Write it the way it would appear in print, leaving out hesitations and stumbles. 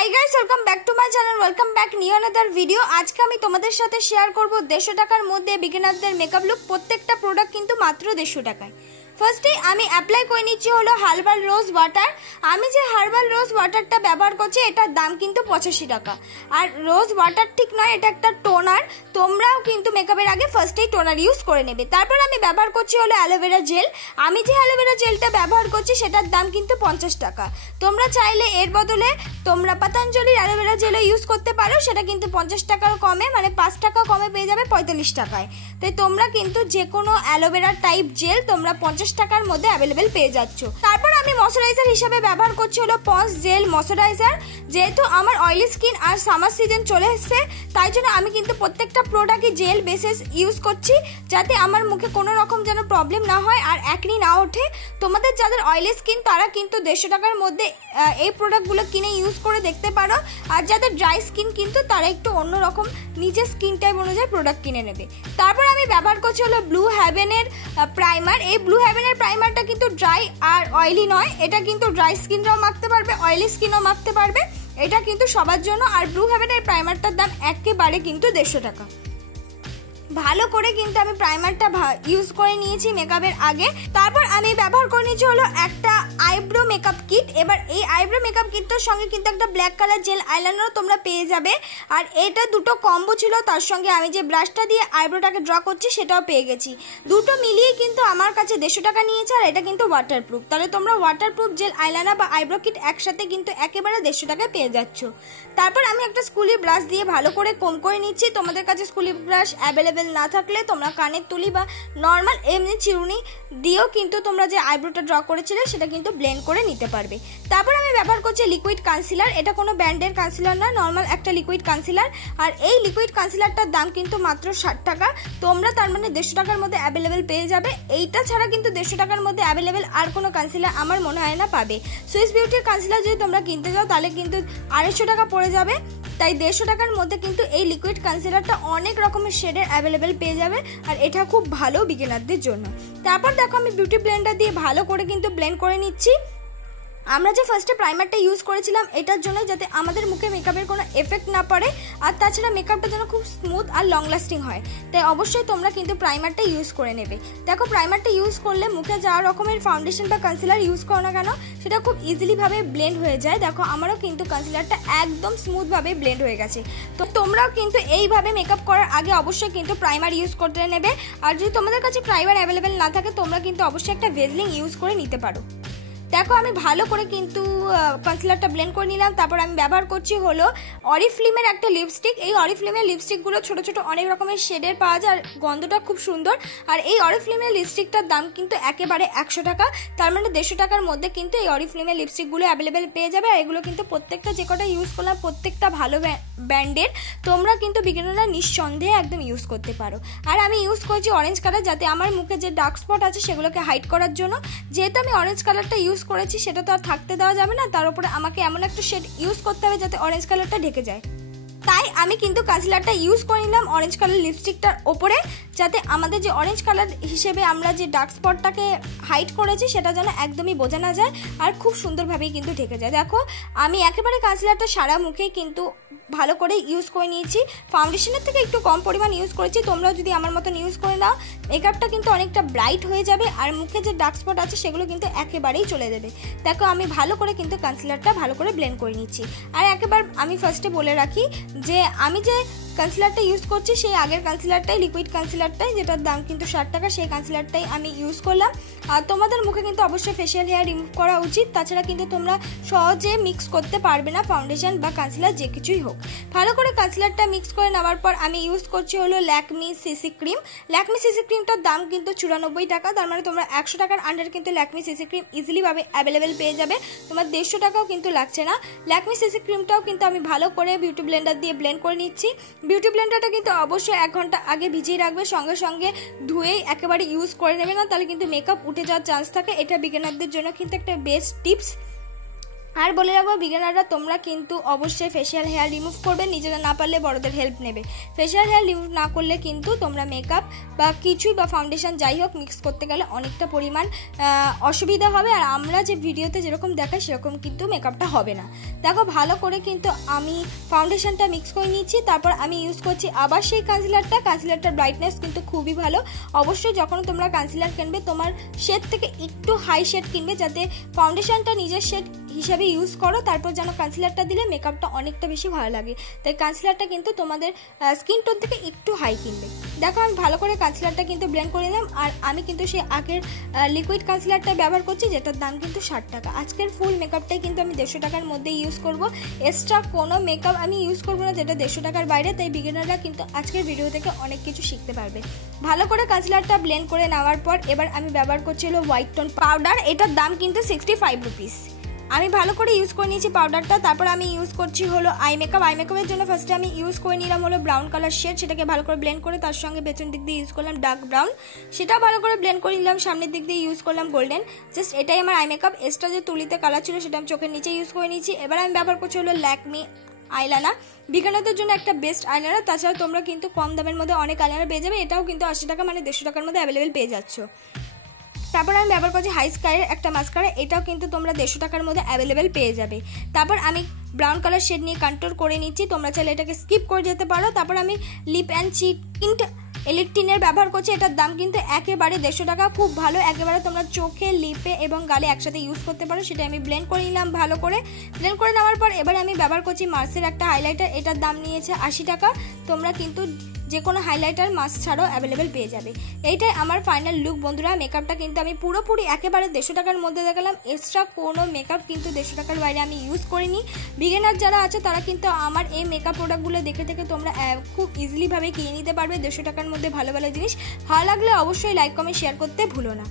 Hi guys, welcome back to my channel, welcome back new another video. আজকে আমি তোমাদের সাথে শেয়ার করব 150 টাকার মধ্যে বিগিনারদের মেকআপ লুক। প্রত্যেকটা প্রোডাক্ট কিন্তু মাত্র 150 টাকায়। ফার্স্টে আমি অ্যাপ্লাই করে নিচ্ছি হলো হার্বাল রোজ ওয়াটার। আমি যে হার্বাল রোজ ওয়াটারটা ব্যবহার করছি এটার দাম কিন্তু 85 টাকা। আর রোজ ওয়াটার ঠিক নয়, এটা একটা টোনার। তোমরাও কিন্তু মেকআপের আগে ফার্স্টেই টোনার ইউজ করে নেবে। তারপর আমি ব্যবহার করছি হলো অ্যালোভেরা জেল। আমি যে অ্যালোভেরা জেলটা ব্যবহার করছি সেটার দাম কিন্তু 50 টাকা। তোমরা চাইলে এর বদলে তোমরা পতঞ্জলির অ্যালোভেরা জেলও ইউজ করতে পারো, সেটা কিন্তু 50 টাকার কমে, মানে 5 টাকা কমে পেয়ে যাবে 45 টাকায়। তাই তোমরা কিন্তু যে কোনো অ্যালোভেরা টাইপ জেল তোমরা 50 টাকার মধ্যে অ্যাভেলেবেল পেয়ে যাচ্ছ। তারপর আমি ময়শ্চারাইজার হিসেবে ব্যবহার করছি হলো পন্স জেল ময়শ্চারাইজার। যেহেতু আমার অয়েলি স্কিন আর সামার সিজন চলে এসছে, তাই জন্য আমি কিন্তু প্রত্যেকটা প্রোডাক্টই জেল বেসিস ইউজ করছি, যাতে আমার মুখে কোনো রকম যেন প্রবলেম না হয় আর অ্যাকনি না ওঠে। তোমাদের যাদের অয়েলি স্কিন তারা কিন্তু 150 টাকার মধ্যে এই প্রোডাক্টগুলো কিনে ইউজ করে দেখতে পারো। আর যাদের ড্রাই স্কিন কিন্তু তারা একটু অন্যরকম নিজের স্কিন টাইপ অনুযায়ী প্রোডাক্ট কিনে নেবে। তারপর আমি ব্যবহার করছি হলো ব্লু হেভেনের প্রাইমার। এই ব্লু হেভেনের প্রাইমারটা কিন্তু ড্রাই আর অয়েলি নয়, এটা কিন্তু ড্রাই স্কিনরাও মাখতে পারবে, অয়েলি স্কিনও মাখতে পারবে, এটা কিন্তু সবার জন্য। আর ব্লু হেভেনের প্রাইমারটার দাম একেবারে কিন্তু 150 টাকা। ভালো করে কিন্তু আমি প্রাইমারটা ইউজ করে নিয়েছি মেকআপের আগে। তারপর আমি ব্যবহার করে নিয়েছি হলো একটা আইব্রো মেকআপ কিট। এবার এই আইব্রো মেকআপ কিটটার সঙ্গে কিন্তু একটা ব্ল্যাক কালার জেল আইলাইনারও তোমরা পেয়ে যাবে। আর এটা দুটো কম্বো ছিল, তার সঙ্গে আমি যে ব্রাশটা দিয়ে আইব্রোটাকে ড্র করছি সেটাও পেয়ে গেছি। দুটো মিলিয়ে কিন্তু আমার কাছে 150 টাকা নিয়েছে। আর এটা কিন্তু ওয়াটারপ্রুফ, তাহলে তোমরা ওয়াটারপ্রুফ জেল আইলাইনার বা আইব্রো কিট একসাথে কিন্তু একেবারে 150 টাকায় পেয়ে যাচ্ছ। তারপর আমি একটা স্কুলি ব্রাশ দিয়ে ভালো করে কোম করে নিচ্ছি। তোমাদের কাছে স্কুলি ব্রাশ অ্যাভেলেবেল না থাকলে তোমরা কানের তুলি বা নর্মাল এমনি চিরুনি দিয়েও কিন্তু তোমরা যে আইব্রোটা ড্র করেছিলে সেটা কিন্তু ব্লেন্ড করে নিতে পারবে। তারপর আমি ব্যবহার করছি লিকুইড কনসিলার। এটা কোনো ব্র্যান্ডের কনসিলার না, নর্মাল একটা লিকুইড কনসিলার। আর এই লিকুইড কনসিলারটার দাম কিন্তু মাত্র 60 টাকা। তোমরা তার মানে 150 টাকার মধ্যে অ্যাভেলেবেল পেয়ে যাবে। এইটা ছাড়া কিন্তু 150 টাকার মধ্যে অ্যাভেলেবেল আর কোনো কনসিলার আমার মনে হয় না পাবে। সুইস বিউটির কনসিলার যদি তোমরা কিনতে যাও তাহলে কিন্তু 250 টাকা পড়ে যাবে। তাই 150 টাকার মধ্যে কিন্তু এই লিকুইড কনসিলারটা অনেক রকমের শেডের অ্যাভেলেবেল পেয়ে যাবে। আর এটা খুব ভালো বিগিনারদের জন্য। তারপর দেখো আমি বিউটি ব্লেন্ডার দিয়ে ভালো করে কিন্তু ব্লেন্ড করে নিচ্ছি। আমরা যে ফার্স্টে প্রাইমারটা ইউজ করেছিলাম এটার জন্য, যাতে আমাদের মুখে মেকআপের কোনো এফেক্ট না পড়ে, আর তাছাড়া মেকআপটা যেন খুব স্মুথ আর লং লাস্টিং হয়। তাই অবশ্যই তোমরা কিন্তু প্রাইমারটা ইউজ করে নেবে। দেখো প্রাইমারটা ইউজ করলে মুখে যা রকমের ফাউন্ডেশন বা কনসিলার ইউজ করো না কেন সেটা খুব ইজিলিভাবে ব্লেন্ড হয়ে যায়। দেখো আমারও কিন্তু কনসিলারটা একদম স্মুথভাবে ব্লেন্ড হয়ে গেছে। তো তোমরাও কিন্তু এইভাবে মেকআপ করার আগে অবশ্যই কিন্তু প্রাইমার ইউজ করতে নেবে। আর যদি তোমাদের কাছে প্রাইমার অ্যাভেলেবেল না থাকে তোমরা কিন্তু অবশ্যই একটা ভেজলিং ইউজ করে নিতে পারো। দেখো আমি ভালো করে কিন্তু কনসিলারটা ব্লেন্ড করে নিলাম। তারপর আমি ব্যবহার করছি হলো অরিফ্লেমের একটা লিপস্টিক। এই অরিফ্লেমের লিপস্টিকগুলো ছোট ছোট অনেক রকমের শেডের পাওয়া যায়, আর গন্ধটা খুব সুন্দর। আর এই অরিফ্লেমের লিপস্টিকটার দাম কিন্তু একেবারে 100 টাকা। তার মানে 150 টাকার মধ্যে কিন্তু এই অরিফ্লেমের লিপস্টিকগুলো অ্যাভেলেবেল পেয়ে যাবে। আর এগুলো কিন্তু প্রত্যেকটা যে কটা ইউজ করলাম প্রত্যেকটা ভালো ব্র্যান্ডের, তোমরা কিন্তু বিগিনাররা নিঃসন্দেহে একদম ইউজ করতে পারো। আর আমি ইউজ করছি অরেঞ্জ কালার, যাতে আমার মুখে যে ডার্ক স্পট আছে সেগুলোকে হাইড করার জন্য। যেহেতু আমি অরেঞ্জ কালারটা ইউজ করেছি সেটা তো আর থাকতে দেওয়া যাবে না, তার উপরে আমাকে এমন একটা শেড ইউজ করতে হবে যাতে অরেঞ্জ কালারটা ঢেকে যায়। তাই আমি কিন্তু কনসিলারটা ইউজ করে নিলাম অরেঞ্জ কালার লিপস্টিকটার ওপরে, যাতে আমাদের যে অরেঞ্জ কালার হিসেবে আমরা যে ডার্ক স্পটটাকে হাইড করেছি সেটা যেন একদমই বোঝা না যায় আর খুব সুন্দরভাবেই কিন্তু ঢেকে যায়। দেখো আমি একেবারে কনসিলারটা সারা মুখেই কিন্তু ভালো করে ইউজ করে নিয়েছি। ফাউন্ডেশনের থেকে একটু কম পরিমাণ ইউজ করেছি। তোমরাও যদি আমার মতন ইউজ করে নাও মেকআপটা কিন্তু অনেকটা ব্রাইট হয়ে যাবে আর মুখে যে ডার্ক স্পট আছে সেগুলো কিন্তু একেবারেই চলে যাবে। দেখো আমি ভালো করে কিন্তু কনসিলারটা ভালো করে ব্লেন্ড করে নিচ্ছি। আর একেবারে আমি ফার্স্টে বলে রাখি যে আমি যে কনসিলারটা ইউজ করছি সেই আগের কনসিলারটাই, লিকুইড কনসিলারটাই, যেটার দাম কিন্তু 60 টাকা, সেই কনসিলারটাই আমি ইউজ করলাম। আর তোমাদের মুখে কিন্তু অবশ্যই ফেশিয়াল হেয়ার রিমুভ করা উচিত, তাছাড়া কিন্তু তোমরা সহজে মিক্স করতে পারবে না ফাউন্ডেশন বা কনসিলার যে কিছুই হোক। ভালো করে কনসিলারটা মিক্স করে নেওয়ার পর আমি ইউজ করছি হলো Lakme CC cream. Lakme CC ক্রিমটার দাম কিন্তু 94 টাকা। তার মানে তোমরা 100 টাকার আন্ডার কিন্তু ল্যাকমি সিসি ক্রিম ইজিলিভাবে অ্যাভেলেবেল পেয়ে যাবে। তোমার 150 টাকাও কিন্তু লাগছে না। ল্যাকমি সিসি ক্রিমটাও কিন্তু আমি ভালো করে বিউটি ব্লেন্ডার দিয়ে ব্লেন্ড করে নিচ্ছি। বিউটি ব্লেন্ডারটা কিন্তু অবশ্যই 1 ঘন্টা আগে ভিজিয়ে রাখবে, সঙ্গে সঙ্গে ধুয়ে একেবারে ইউজ করে নেবে না, তাহলে কিন্তু মেকআপ উঠে যাওয়ার চান্স থাকে। এটা বিগিনারদের জন্য কিন্তু একটা বেস্ট টিপস। আর বলে রাখবো বিগিনাররা তোমরা কিন্তু অবশ্যই ফেশিয়াল হেয়ার রিমুভ করবে, নিজেরা না পারলে বড়দের হেল্প নেবে। ফেশিয়াল হেয়ার রিমুভ না করলে কিন্তু তোমরা মেকআপ বা কিছুই বা ফাউন্ডেশন যাই হোক মিক্স করতে গেলে অনেকটা পরিমাণ অসুবিধা হবে, আর আমরা যে ভিডিওতে যেরকম দেখাই সেরকম কিন্তু মেকআপটা হবে না। দেখো ভালো করে কিন্তু আমি ফাউন্ডেশনটা মিক্স করে নিচ্ছি, তারপর আমি ইউজ করছি আবার সেই কনসিলারটার ব্রাইটনেস কিন্তু খুবই ভালো। অবশ্যই যখন তোমরা কনসিলার কিনবে তোমার শেড থেকে একটু হাই শেড কিনবে, যাতে ফাউন্ডেশনটা নিজের শেড হিসাবে ইউজ করো, তারপর যেন কনসিলারটা দিলে মেকআপটা অনেকটা বেশি ভালো লাগে। তাই কনসিলারটা কিন্তু তোমাদের স্কিন টোন থেকে একটু হাই কিনবে। দেখো আমি ভালো করে কনসিলারটা কিন্তু ব্লেন্ড করে নিলাম, আর আমি কিন্তু সেই আগের লিকুইড কনসিলারটা ব্যবহার করছি, যেটার দাম কিন্তু 60 টাকা। আজকের ফুল মেকআপটাই কিন্তু আমি 150 টাকার মধ্যে ইউজ করব, এক্সট্রা কোনো মেকআপ আমি ইউজ করবো না যেটা 150 টাকার বাইরে। তাই বিগিনাররা কিন্তু আজকের ভিডিও থেকে অনেক কিছু শিখতে পারবে। ভালো করে কনসিলারটা ব্লেন্ড করে নেওয়ার পর এবার আমি ব্যবহার করছি হলো হোয়াইট টোন পাউডার, এটার দাম কিন্তু 65 রুপিস। আমি ভালো করে ইউজ করে নিয়েছি পাউডারটা। তারপর আমি ইউজ করছি হলো আই মেকআপের জন্য ফার্স্টে আমি ইউজ করে নিলাম হলো ব্রাউন কালার শেড, সেটাকে ভালো করে ব্লেন্ড করে তার সঙ্গে পেছন দিক দিয়ে ইউজ করলাম ডার্ক ব্রাউন, সেটা ভালো করে ব্লেন্ড করে নিলাম। সামনের দিক দিয়ে ইউজ করলাম গোল্ডেন। জাস্ট এটাই আমার আই মেকআপ। এক্সট্রা যে তুলিতে কালার ছিল সেটা আমি চোখের নিচে ইউজ করে নিয়েছি। এবার আমি ব্যবহার করছি হলো ল্যাকমি আইলাইনার, বিজ্ঞানীদের জন্য একটা বেস্ট আইলাইনার। তাছাড়া তোমরা কিন্তু কম দামের মধ্যে অনেক আইলাইনার পেয়ে যাবে, এটাও কিন্তু 80 টাকা মানে 150 টাকার মধ্যে অ্যাভেলেবেল পেয়ে যাচ্ছ। তারপর আমি ব্যবহার করছি হাই স্কাইয়ের একটা মাস্কারা, এটাও কিন্তু তোমরা 150 টাকার মধ্যে অ্যাভেলেবেল পেয়ে যাবে। তারপর আমি ব্রাউন কালার শেড নিয়ে কন্ট্রোল করে নিচ্ছি, তোমরা চাইলে এটাকে স্কিপ করে যেতে পারো। তারপর আমি লিপ অ্যান্ড চিক টিন্ট ইলেকট্রিনের ব্যবহার করছি, এটার দাম কিন্তু একেবারে 150 টাকা। খুব ভালো, একেবারে তোমরা চোখে লিপে এবং গালে একসাথে ইউজ করতে পারো। সেটা আমি ব্লেন্ড করে নিলাম ভালো করে। ব্লেন্ড করে নেওয়ার পর এবার আমি ব্যবহার করছি মার্সের একটা হাইলাইটার, এটার দাম নিয়েছে 80 টাকা। তোমরা কিন্তু যে কোনো হাইলাইটার মাস্ক ছাড়াও অ্যাভেলেবেল পেয়ে যাবে। এইটাই আমার ফাইনাল লুক বন্ধুরা। মেকআপটা কিন্তু আমি পুরোপুরি একেবারে 150 টাকার মধ্যে দেখালাম, এক্সট্রা কোনো মেকআপ কিন্তু 150 টাকার বাইরে আমি ইউজ করিনি। বিগিনার যারা আছে তারা কিন্তু আমার এই মেকআপ প্রোডাক্টগুলো দেখে তোমরা খুব ইজিলিভাবে কিনে নিতে পারবে 150 টাকার মধ্যে ভালো ভালো জিনিস। ভালো লাগলে অবশ্যই লাইক কমেন্ট শেয়ার করতে ভুলো না।